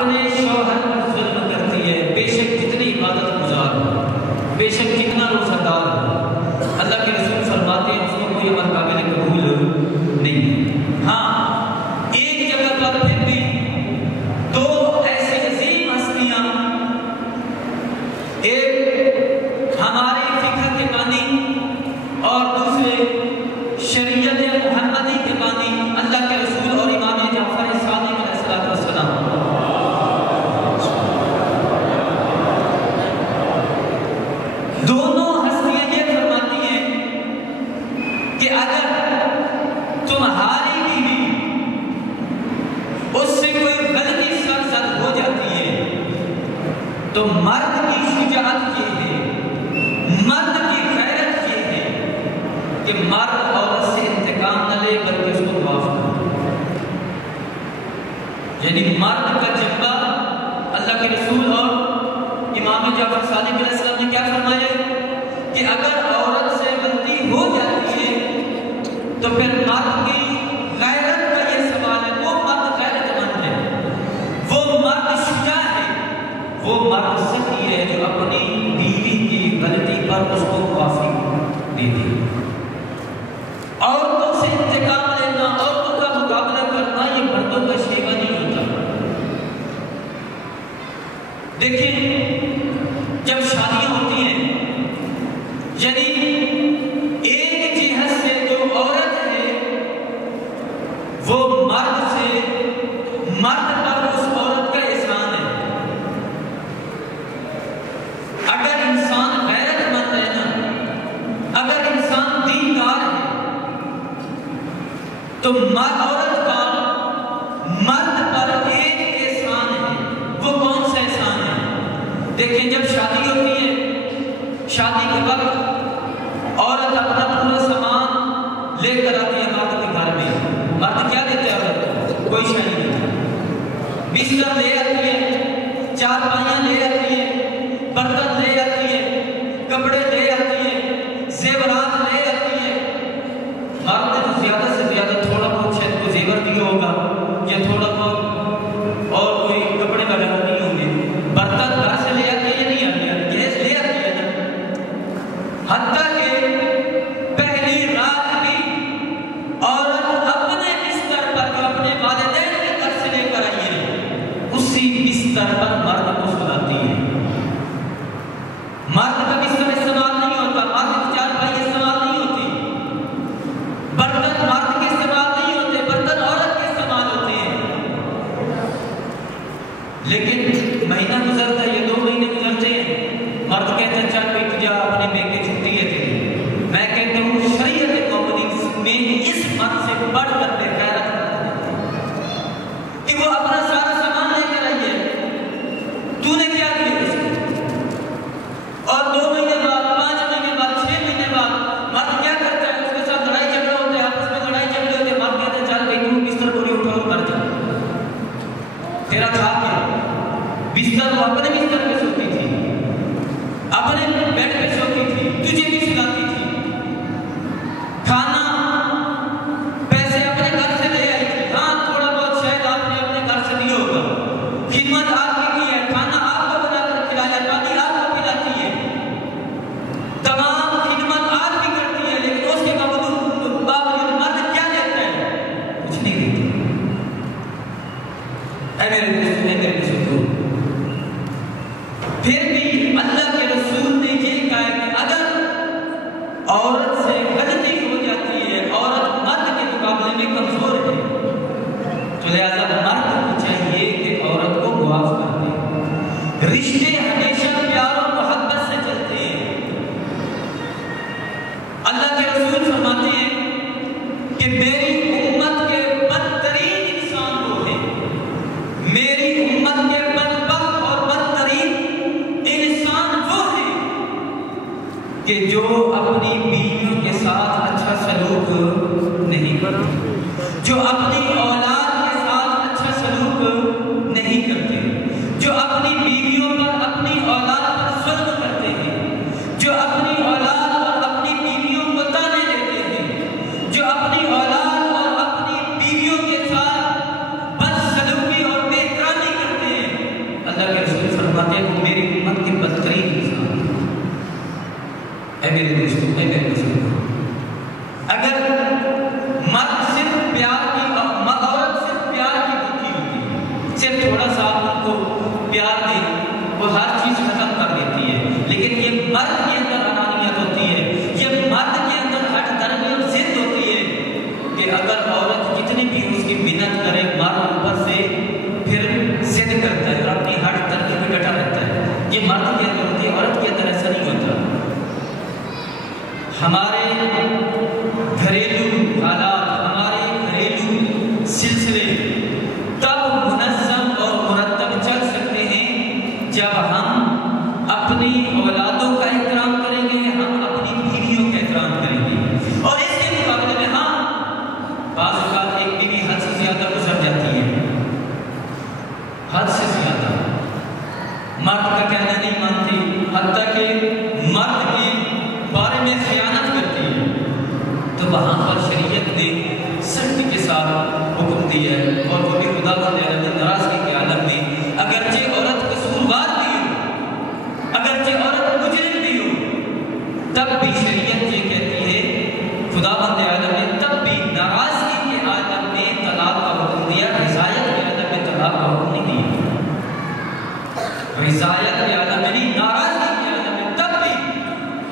अपने शौहर पर जुल्म करती है, बेशक जितनी इबादत गुजार हो, बेशक जितना रोज़ादार हो, अल्लाह के रसूल फरमाते हैं उसको कोई अमल काबिल कबूल नहीं है। हाँ, एक जगह पर फिर भी दो ऐसे अजीम हस्तियां, एक हमारे फिक्र के बानी और दूसरे शरीयत मुहम्मदी के बानी अल्लाह के रसूल और इमाम जाफर सादिक अलैहिस्सलाम, दोनों हस्तियां ये फरमाती हैं कि अगर तुम्हारी बीवी उससे कोई गलती सरजद हो जाती है तो मर्द की शुजाअत ये है, मर्द की गैरत ये है कि मर्द औरत से इंतकाम न ले बल्कि उसको माफ कर। यानी मर्द का जज्बा, अल्लाह के रसूल और इमाम जाफर सादिक अलैहिस्सलाम ने क्या फरमाया कि अगर औरत से गलती हो जाती है तो फिर मर्द की गैरत का ये सवाल है, वो मर्द गैरतमंद है, वो मर्द शुजा है, वो मर्द सही है जो अपनी बीवी की गलती पर उसको माफी दे दे। औरतों से इंतकाम लेना, औरतों का मुकाबला करना, ये मर्दों का शेवा नहीं होता। देखिए, जब शादियां होती हैं, यानी एक जिहद से जो औरत है वो मर्द से, मर्द पर उस औरत का एहसान है। अगर इंसान गैरतमंद है ना, अगर इंसान दीनदार है तो औरत का मर्द पर एक एहसान है। वो कौन सा एहसान है? देखिए, जब शादी होती है, शादी के वक्त औरत अपना पूरा सामान लेकर आती है मर्द के घर में। मर्द क्या देते हैं औरत? कोई शय नहीं। बिस्तर ले आती है, चारपाइयां ले आती है, बर्तन ले आती है, कपड़े ले आती है, जेवरात ले आती है। मर्द ने तो ज्यादा से ज्यादा थोड़ा बहुत शायद कोई जेवर दिया होगा या थोड़ा बहुत और कोई कपड़े वगैरह नहीं होंगे। बर्तन घर से ले आती है या नहीं आती है? गैस ले आती है ना। हत्ता के पहली रात भी औरत अपने बिस्तर पर जो अपने वालिदैन के घर से लेकर आई है, उसी बिस्तर पर मर्द को सुलाती है। मर्द का बिस्तर इस्तेमाल नहीं होता, मर्द की चारपाई इस्तेमाल नहीं होती, बर्तन मर्द के इस्तेमाल नहीं होते, बर्तन औरत के इस्तेमाल होते हैं। लेकिन महीना गुजरता है, ये 2 महीने गुजरते हैं, मर्द कहते हैं चल भाई तुझे अपने बेटे छुट्टी है तेरी। मैं कहता हूँ शरीयत मोहम्मदी में इस मर्द से बढ़कर बेगैरत कि वो अपना सारा सामान लेकर आई है, तूने क्या किया उसको? और 2 महीने बाद, 5 महीने बाद, 6 महीने बाद मर्द क्या करता है? उसके साथ लड़ाई झगड़ा होता है, आपस में लड़ाई झगड़े होते हैं। मर्द कहते हैं चल भाई तू बिस्तर पूरी उठा और मर जा, तेरा था क्या? बिस्तर वो अपने बिस्तर पे सोती थी, अपने बेड पे सोती थी, तुझे भी सुलाती थी। खाना पैसे अपने घर से ले आई थी। हाँ, थोड़ा बहुत शायद आपने अपने घर से दिया होगा। खिदमत आपकी की है, खाना आपको बनाकर खिलाया, पानी आपको पिलाती है, तमाम खिदमत आपकी करती है। लेकिन उसके बावजूद मर्द क्या देता है? कुछ नहीं देता। फिर भी अल्लाह के रसूल ने ये कहा कि अगर औरत से गलती हो जाती है, औरत मर्द के मुकाबले में कमजोर है, तो लिहाजा मर्द को चाहिए कि औरत को मुआफ कर दे। रिश्ते हमेशा प्यार और मोहब्बत से चलते हैं। अल्लाह के रसूल फरमाते हैं कि मेरी उम्मत के बदतरीन इंसान वो है, मेरी उम्मत के बदबख्त और बदतरीन इंसान वो है कि जो अपनी बीवियों के साथ अच्छा सलूक नहीं करते, जो अपनी औलाद के साथ अच्छा सलूक नहीं करते, जो अपनी बीवियों पर, अपनी औलाद पर जुल्म करते हैं, जो अपनी औलाद और अपनी बीवियों को ताने देते हैं, जो अपनी औलाद और अपनी बीवियों के साथ बदसलूकी और बेइहतरामी करते हैं, फरमाते हैं वो मेरी उम्मत के बदतरीन इंसान। ऐ मेरे दोस्तों, ऐ मेरे बुजुर्गों, अगर मर्द सिर्फ प्यार की, औरत सिर्फ प्यार की भूखी होती है, सिर्फ थोड़ा सा आप उनको प्यार दें वो हर चीज खत्म कर देती है। लेकिन ये मर्द के अंदर अनानियत होती है, ये मर्द के अंदर हट दर्मी और जिद होती है कि अगर औरत जितनी भी उसकी मिन्नत करे, मर्द ऊपर से फिर जिद करता है और अपनी हट दर्मी में डटा रहता है। ये मर्द के अंदर होती है, औरत के अंदर ऐसा नहीं होता। हमारे घरेलू हालात, हमारे घरेलू सिलसिले तब मुनज़्ज़म और मुरत्तब चल सकते हैं जब हम अपनी औलादों का एहतराम करेंगे, हम अपनी बीवियों का एहतराम करेंगे। और इसके मुकाबले में हाँ, बाज़ औक़ात एक बीवी हद से ज़्यादा गुजर जाती है, हद से ज़्यादा मर्द का कहना नहीं मानती, हत्ता कि मर्द के बारे में खयानत करती है। तो वहाँ पर शरीयत ने सख्ती के साथ हुक्म दिया है, और वो भी खुदावंद ने नाराज़गी के आलम में, अगरचे औरत कसूरवार भी हो, अगरचे औरत मुजरिम भी हो, तब भी शरीयत ये कहती है, खुदावंद आलम ने तब भी नाराज़गी के आलम में तलाक का हुक्म दिया, रिज़ायत के आलम में तलाक का हुक्म नहीं दिया। रिज़ायत के आलम में नहीं, नाराज़गी के आलम में तब भी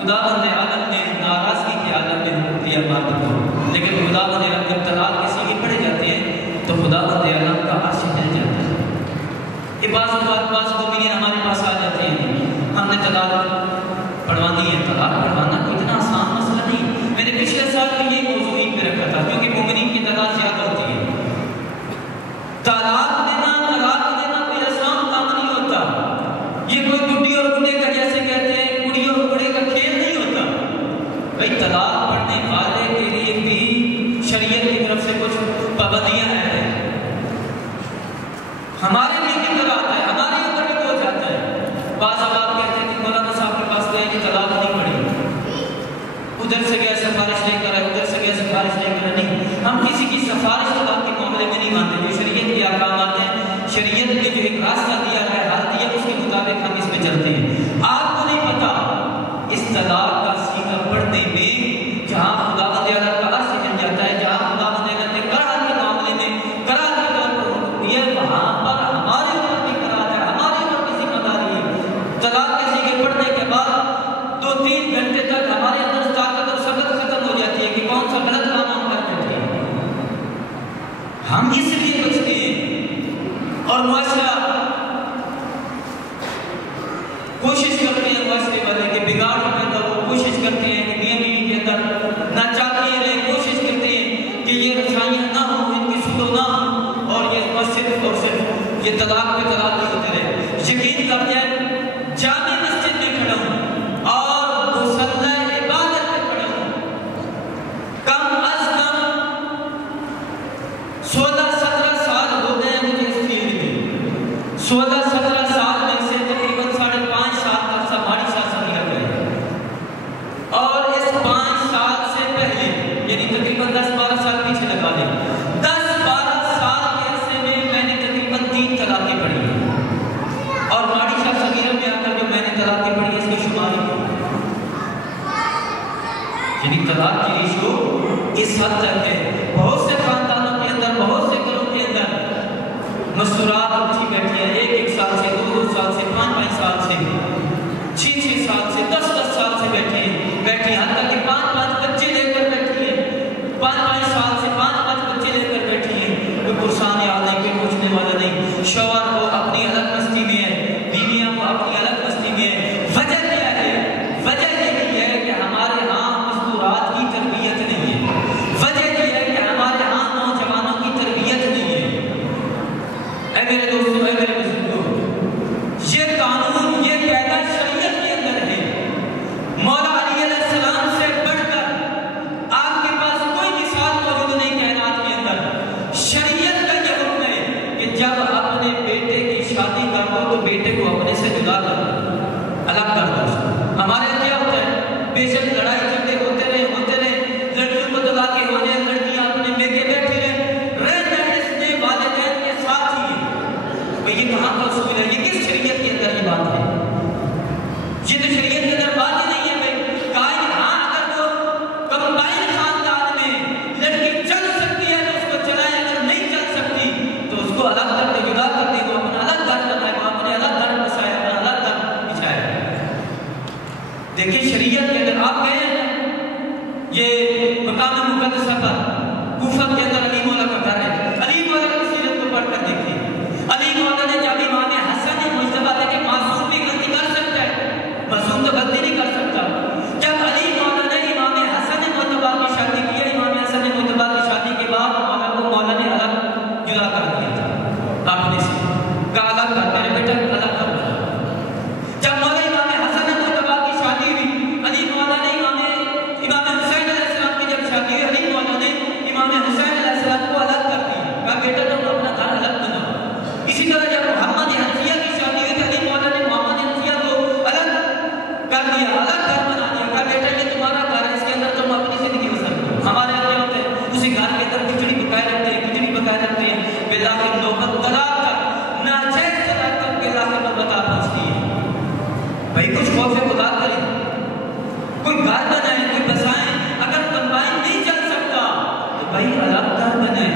खुदावंद आलम ने नाराज़गी के आलम में हुक्म दिया मर्द को। लेकिन खुदावंद आलम जब तलाक किसी के पड़े जाते हैं तो खुदावंद आलम का अर्श हिल जाता है। ये बाज़ मोमिनीन हमारे पास आ जाते हैं, हमने तलाक पढ़वानी है। तलाक पढ़वाना कोई इतना आसान मसला नहीं। मैंने पिछले साल में ये मौजू पे रखा था, क्योंकि मोमिनीन की तलाक ज़्यादा होती है। तलाक देना कोई आसान काम नहीं होता। ये कोई बुढ़ी और बूढ़े का, जैसे कहते हैं बुढ़ी और बूढ़े का खेल नहीं होता। भाई तलाक पढ़ने वाले के लिए भी शरीयत की तरफ से कुछ पाबंदियां हैं। हमारे लिए कितना आता है, हमारे ऊपर भी बोझ आता है। बाज़ आप कहते हैं कि मौलाना साहब के पास गए कि तलाक नहीं पड़ी, उधर से गए सिफारिश लेकर आए, उधर से गए सिफारिश लेकर। नहीं, हम किसी की सिफारिश तलाक के मामले में नहीं मानते। जो शरीयत के अहकाम आते हैं, शरीयत ने जो एक रास्ता दिया है, हल दिया, उसके मुताबिक हम इसमें चलते हैं। आपको नहीं पता इस तलाक का सीधा पढ़ने में जहाँ खुदावंद आलम का अर्श हिल जाता है, जहाँ खुदावंद आलम ने करार के मामले में करार के तौर पर हुक्म दिया, वहाँ पर हमारे ऊपर भी करार है, हमारे ऊपर भी जिम्मेदारी है। तलाक के सीधे पढ़ने के बाद 2-3 घंटे तक हमारे अंदर ताकत और सबक खत्म हो जाती है कि कौन सा गलत काम हम कर बैठे हैं। हम इसलिए बचते हैं और मुआशरा कोशिश करते हैं, मुआशरे वाले के बिगाड़ के अंदर वो कोशिश करते हैं कि मियां बीवी के अंदर नाचाकियां रहे, कोशिश करते हैं कि ये रसाइयां ना हो, इनकी सुलह ना हो, और ये सिर्फ और सिर्फ ये तलाक पे तलाक नहीं होते रहे। यकीन कर जाए, जामे मस्जिद में खड़ा हूं और मुसल्ला इबादत में खड़ा हूं, कम अज कम 16-17 साल हो गए मुझे इस फील्ड में। 16-17 साल में से तकरीबन 5.5 साल का समारी शासन लग गए, और इस 5 साल से पहले यानी तकरीबन 10-12 साल पीछे लगा लें, 10-12 साल के अरसे में मैंने तकरीबन 3 तलाक़ें पढ़ी हैं। और माड़ी शाह सगीरा में आकर जो मैंने तलाक़ें पढ़ी है, इसकी शुमारी यानी तलाक की रेशो इस हद तक है। बहुत से खानदानों के अंदर, बहुत से घरों के अंदर मस्तूरात उठी बैठी है, 1-1 साल से, 2-2 साल से, 5-5 साल से, 6-6 साल से, 10-10 साल से बैठी हत्ता कि 5-5 बच्चे लेकर बैठी है, 5-5 साल से 5-5 बच्चे लेकर बैठी है। कोई पुरसान याद नहीं, कोई पूछने वाला नहीं। शौहर को अपनी अलग मस्ती में है, बीवियां को अपनी अलग मस्ती में है। वजह क्या है? वजह यही है कि हमारे यहाँ मस्तूरात की तरबियत नहीं है। वजह यह है कि हमारे यहाँ नौजवानों की तरबियत नहीं है। ऐ मेरे दोस्तों, ऐ मेरे बुजुर्गों, ये कानून, ये कायदा शरीयत के अंदर है। मौला अली अलैहिस्सलाम से बढ़कर आपके पास कोई मिसाल मौजूद नहीं कायनात के अंदर। शरीयत का यह हुक्म है कि जब अपने बेटे की शादी कर दो तो बेटे को अपने से जुदा कर दो, अलग कर दो। हमारे यहाँ क्या होता है, बेशक लड़ाई झगड़े होते रहे, लड़कियों को दबा के हो जाए, लड़कियां अपने लेके बैठी रहे वालिदैन के साथ ही। ये कहाँ का उसूल है? ये किस शरीयत के अंदर की बात मकाम मुक़द्दस पर कूफा के अंदर अली मौला का घर है। अली मौला की सीरत को पढ़कर देखिए। अली मौला ने जब इमाम हसन मुज्तबा थे, मासूम भी गलती कर सकता है, मासूम तो गलती नहीं कर सकता। जब अली मौला ने इमाम हसन मुज्तबा की शादी की, इमाम हसन मुज्तबा की शादी के बाद मौला ने अलग जुदा कर दिया था अपने से, कहा अलग कर तेरे बेटा अलग कर। जब मौला इमाम हसन मुज्तबा की शादी हुई, अली मौला ने इमाम हुसैन अलैहिस्सलाम की जब शादी हुई, अली मौला ने इमाम हुसैन अलैहिस्सलाम को अलग कर दिया, कहा बेटा तुम अपना घर अलग बनाओ। इसी तरह जब मोहम्मद हनफिया की शादी हुई, अली मौला ने मोहम्मद हनफिया को अलग कर दिया, अलग घर बना दिया, कहा बेटा ये तुम्हारा घर है, इसके अंदर तुम अपनी जिंदगी बसर करो। हमारे यहाँ क्या होता है, उसी घर के अंदर खिचड़ी पकाए रखते हैं, खिचड़ी पकाए रखते हैं, बेला के नौबत तलाक तक, नाजायज तलाक तक बेला के नौबत आ पहुंचती है। भाई कुछ खौफे खुदा करें, कोई घर बनाए, कोई बसाए। अगर कंबाइन नहीं चल सकता तो भाई अलग घर बनाए,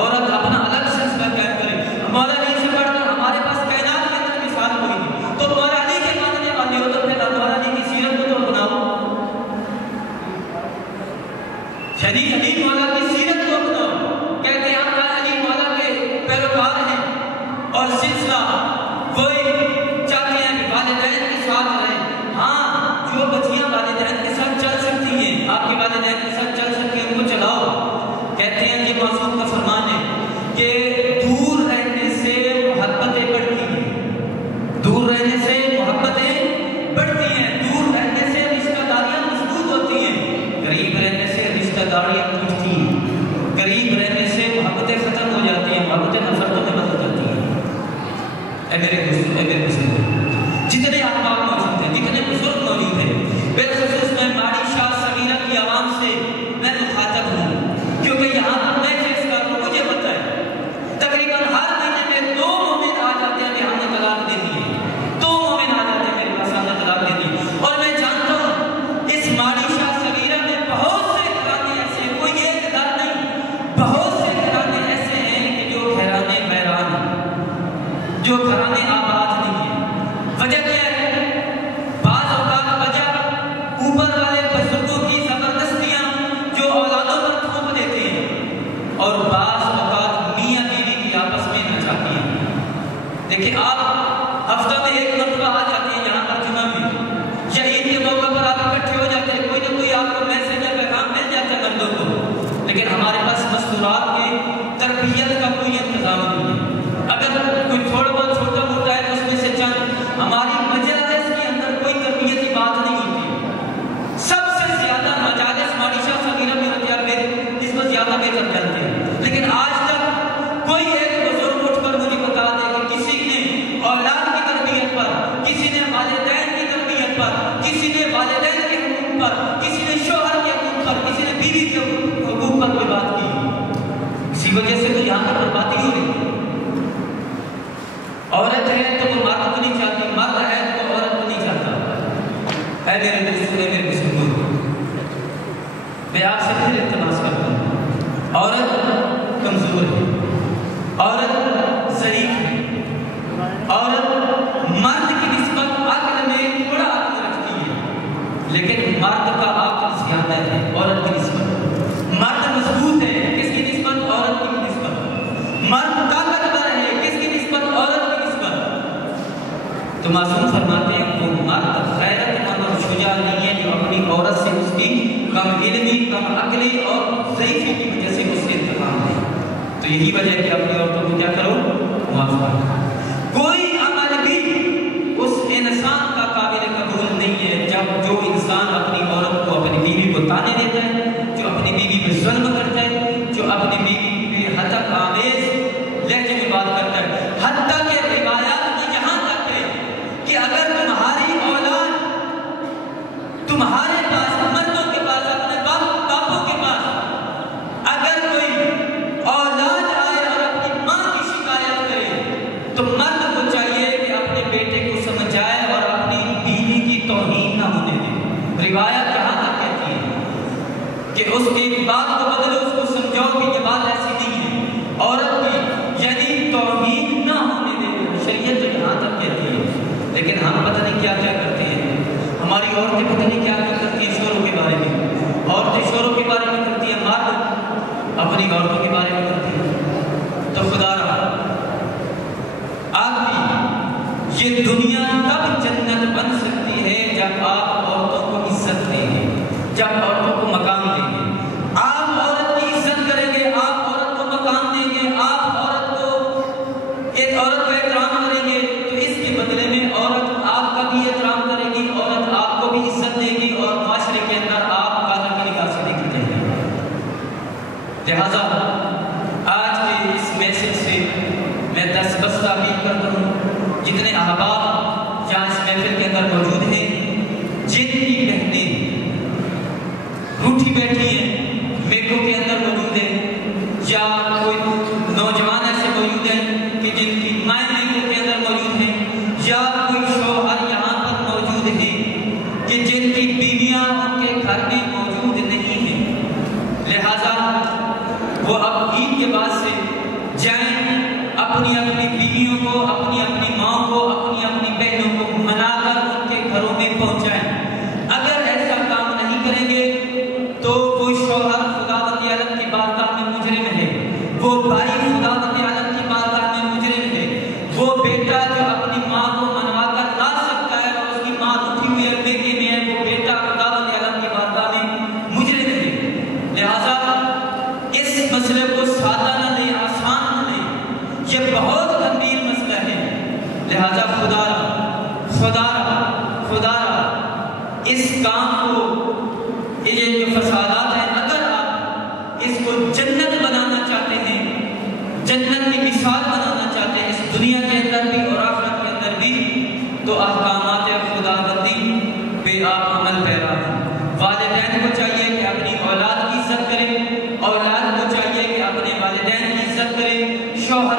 औरत अपना अलग सिलसिला कायम करे। मौला अली से बढ़कर हमारे पास कायनात के अंदर मिसाल कोई नहीं। तो मौला अली के मानने वाले हो तो फिर मौला अली की सीरत को तो अपनाओ, शरीक अली मौला की सीरत को अपनाओ। कहते हैं हम अली मौला के पैरोकार हैं और सिलसिला वही चाहते हैं कि वालिदैन के साथ रहें। हाँ, जो बच्चियां वालिदैन के साथ चल सकती हैं, आपके वालिदैन के साथ चल सकती हैं, उनको चलाओ। कहते हैं ये मासूम का फरमान है कि दूर रहने से मोहब्बतें बढ़ती हैं, दूर रहने से मोहब्बतें बढ़ती हैं, दूर रहने से रिश्तेदारियां मजबूत होती हैं, गरीब रहने से रिश्तेदारियां टूटती हैं, गरीब रहने से मोहब्बतें खत्म हो जाती हैं, मोहब्बतें नफरतों में बदल जाती हैं। मेरे बुजुर्ग जितने अहबाब मौजूद हैं, जितने बुजुर्ग मौजूद हैं, बिलखुसूस मैं माड़ी शाह सगीरा की आवाम से मैं मुखातब हूँ, क्योंकि यहाँ पर मैं फेस कर रहा हूँ। मुझे पता है तकरीबन हर महीने में 2 मोमिन आ जाते हैं कि हमने तलाक दे दी है, 2 मोमिन आ जाते हैं मेरे पास, हमने तलाक दे दी। और मैं जानता हूँ इस माड़ी शाह सगीरा में बहुत से घराने ऐसे, कोई एक घर नहीं, बहुत से घराने ऐसे हैं कि जो घराने वैरान हैं, जो घराने आबाद नहीं है। वजह क्या है? बाज़ औक़ात वजह ऊपर वाले बुजुर्गों की जबरदस्तियां जो औलादों पर थोप देते हैं, और बाज़ औक़ात मियां बीवी की आपस में न चाहती हैं। देखिए आप हफ्ता में 1 मरतबा आ जाते हैं यहाँ पर जुमा में, या ईद के मौके पर आप इकट्ठे हो जाते हैं, कोई ना कोई आपको मैसेज या पैगाम मिल जाता है मर्दों को, लेकिन हमारे पास मस्तूरात के तरबियत का कोई इंतजाम नहीं है। अगर कोई थोड़ा बहुत छोटा मोटा है तो उसमें से चंद, हमारी मजालिस के अंदर कोई तरबियत की बात नहीं होती। सबसे ज्यादा मजालिस माड़ी शाह सगीरा में होती है, इस पर ज्यादा बेहतर जानते हैं। लेकिन आज तक कोई एक बुजुर्ग उठकर मुझे बता दे कि किसी ने औलाद की तरबियत पर, किसी ने वालिदैन की तरबियत पर, किसी ने वालिदैन के हुकूक पर, किसी ने शौहर के हुकूक पर, किसी ने बीवी के हुकूक पर कोई बात की। इसी वजह से तो यहाँ पर बर्बादी हो रही है। औरत है तो वो मर्द को नहीं चाहती, मर्द है तो वो औरत को नहीं चाहता। है मेरे बुजुर्गों, मैं आपसे फिर इल्तिमास करता हूँ, औरत कमजोर है, औरत ज़ईफ है, औरत मर्द की निस्बत अक्ल में थोड़ा अक्ल रखती है, लेकिन मर्द का अक्ल ज्यादा है औरत की निस्बत। मर्द मजबूत है, किसकी निस्बत? औरत की निस्बत। मर्द ताकतवर है, किसकी निस्बत? औरत की निस्बत। तो मासूम फरमाते हैं वो मर्द गैरतमंद और शुजा नहीं है जो अपनी औरत से उसकी कम इल्मी, कम अक्ली और ज़ईफ़ी की वजह से उससे इंतकाम है। तो यही वजह है कि अपनी औरतों को क्या करो? माफ करो। कोई अमल भी उस इंसान का काबिल कबूल नहीं है जब जो इंसान अपनी औरत को, अपनी बीवी को ताने देता है, जो अपनी बीवी पे जुल्म करता है, जो अपनी बीवी पे हतक आमेज लहजे में बात करता है। हत्ता के रिवायात में यहाँ तक है कि अगर तुम्हारी औलाद तुम्हारे पास, मर्दों के पास, अपने बापों के पास अगर कोई औलाद आए और अपनी माँ की शिकायत करे, तो मर्द को चाहिए कि अपने बेटे को समझाए और अपनी बीवी की तौहीन न होने दे। रिवायत यहाँ तक कहती है कि उसकी बात को बदलो, उसको समझाओ कि ये बात ऐसी नहीं है। औरत की यानी तौहीन न होने दे, शरीयत तो यहाँ तक कहती है। लेकिन हम पता नहीं क्या क्या करते हैं, हमारी औरतें पता नहीं क्या क्या करती हैं शोरों के बारे में। औरतें शोरों के बारे में ये दुनिया तब जन्नत बन सकती है जब आप औरतों को इज्जत देंगे, जब औरतों को मकाम देंगे। आप औरत की इज्जत करेंगे, आप औरत को मकाम देंगे, आप औरत को एक औरत का एहतराम करेंगे, तो इसके बदले में औरत आपका भी एहतराम करेगी, औरत आपको भी इज्जत देगी और माशरे के अंदर आप कादर की निगाह से देखते हैं। लिहाजा आज के इस मैसेज से मैं दस्तबस्ता अपील करता हूँ, जितने अहबाब जहाँ इस महफिल के अंदर मौजूद हैं, जिनकी बहनें रूठी बैठी हैं, मेकों के अंदर मौजूद हैं, या कोई नौजवान ऐसे मौजूद हैं कि जिनकी माएँ मेकों के अंदर मौजूद हैं, या कोई शौहर यहाँ पर मौजूद हैं कि जिनकी बीवियाँ उनके घर में मौजूद नहीं हैं, लिहाजा वो अब ईद के बाद से जाएं, अपनी अपनी बीवियों को, अपनी अपनी माँ को, अपनी अपनी बहनों को मनाकर उनके घरों में पहुंचाएं। अगर ऐसा काम नहीं करेंगे तो वो शौहर खुदावंद आलम की बारगाह में मुजरिम है, वो भाई खुदावंद आलम की बारगाह में मुजरिम है, वो बेटा जो अपनी माँ को मनवाकर ला सकता है और उसकी माँ उठी हुई मेके में है, वो बेटा खुदावंद आलम की बारगाह में मुजरिम है। लिहाजा इस मसले को सादा न लें, आसान न लें, ये बहुत गंभीर मसला है। लिहाजा खुदारा इस काम को, ये जो फसादात हैं, अगर आप इसको जन्नत बनाना चाहते हैं, जन्नत की मिसाल बनाना चाहते हैं, इस दुनिया के अंदर भी और आखिरत के अंदर भी, तो अहकामात खुदाबंदी पे आप अमल पैरा हैं। वालिदैन को चाहिए कि अपनी औलाद की इज्जत करें, औलाद को चाहिए कि अपने वालिदैन की इज्जत करें, शौहर